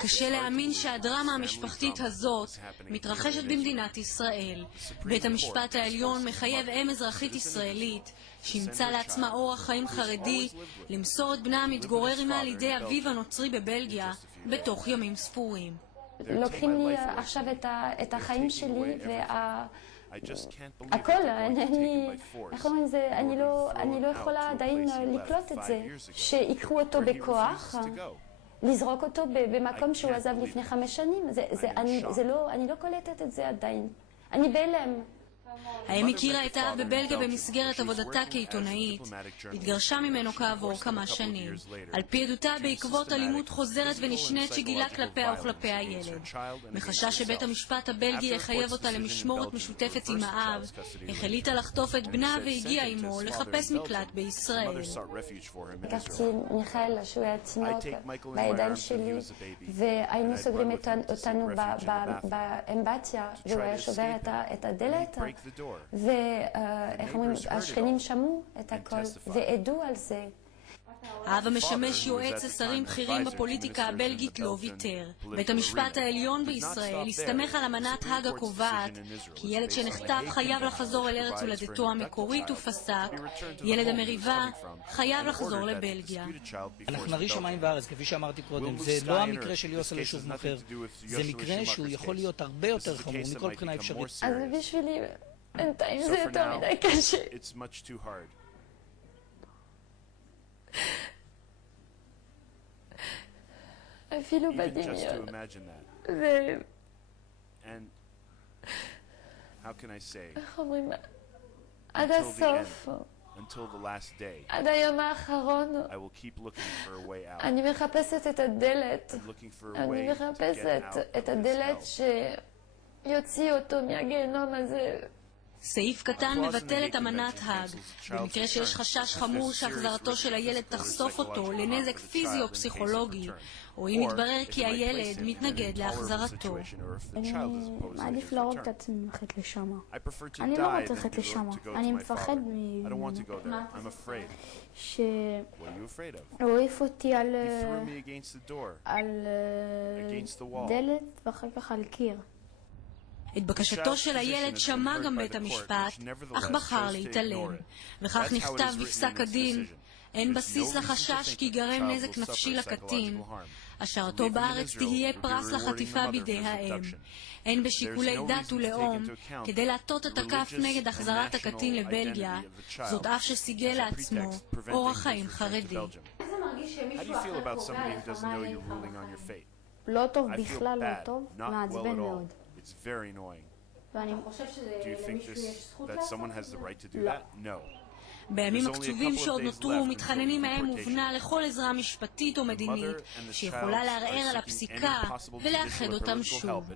קשה להאמין שהדרמה המשפחתית הזאת מתרחשת במדינת ישראל. בית המשפט העליון מחייב אם אזרחית ישראלית שימצא לעצמה אורח חיים חרדי למסור את בנה המתגורר עמה על ידי אביו הנוצרי בבלגיה בתוך ימים ספורים. לוקחים לי עכשיו את החיים שלי הכל, אני לא יכולה עדיין לקלוט את זה, שיקחו אותו בכוח, לזרוק אותו במקום שהוא עזב לפני 5 שנים. אני לא קולטת את זה עדיין, אני בהלם. האם הכירה את האב בבלגיה במסגרת עבודתה כעיתונאית, התגרשה ממנו כעבור כמה שנים. על פי עדותה בעקבות אלימות חוזרת ונשנית שגילה כלפיה וכלפי הילד. מחשש שבית המשפט הבלגי יחייב אותה למשמורת משותפת עם האב, החליטה לחטוף את בנה והגיעה עמו לחפש מקלט בישראל. לקחתי מיכאל שהוא היה תינוק בידיים שלי, והיינו סוגרים אותנו באמבטיה, והוא היה שובר את הדלת, ואיך אומרים, השכנים שמעו את הכל ועדו על זה. האב המשמש יועץ לשרים בכירים בפוליטיקה הבלגית לא ויתר. בית המשפט העליון בישראל הסתמך על אמנת האג הקובעת כי ילד שנחטף חייב לחזור אל ארץ הולדתו המקורית, ופסק ילד המריבה חייב לחזור לבלגיה. אנחנו נראה שמיים וארץ, כפי שאמרתי קודם. זה לא המקרה של יוסל לשוב מחר, זה מקרה שהוא יכול להיות הרבה יותר חמור מכל בחינה אפשרית. אז בשבילי בינתיים זה יותר מדי קשה. אפילו בדמיון. איך אומרים? עד הסוף, עד היום האחרון, אני מחפשת את הדלת. אני מחפשת את הדלת שיוציא אותו מהגיהנום הזה. סעיף קטן מבטל את אמנת האג. במקרה שיש חשש חמור שהחזרתו של הילד תחשוף אותו לנזק פיזי או פסיכולוגי, או אם יתברר כי הילד מתנגד להחזרתו. אני מעדיף להרוג את עצמי ללכת לשם. אני לא רוצה ללכת לשם. אני מפחד שהעיף אותי על דלת ואחר כך על קיר. את בקשתו של הילד שמע גם בית המשפט, אך בחר להתעלם. וכך נכתב בפסק הדין: אין בסיס לחשש כי ייגרם נזק נפשי לקטין. השארתו בארץ תהיה פרס לחטיפה בידי האם. אין בשיקולי דת ולאום כדי להטות את הכף נגד החזרת הקטין לבלגיה, זאת אף שסיגל לעצמו אורח חיים חרדי. איזה מרגיש שמישהו אחר קובע לך מה יהיה לך? לא טוב בכלל, לא טוב, מעצבן מאוד. It's very annoying. ואני חושב שלמישהו יש זכות לעשות את זה? לא. בימים הקצובים שעוד נותרו מתחננים האם ובנה לכל עזרה משפטית או מדינית שיכולה לערער על הפסיקה ולאחד אותם שוב.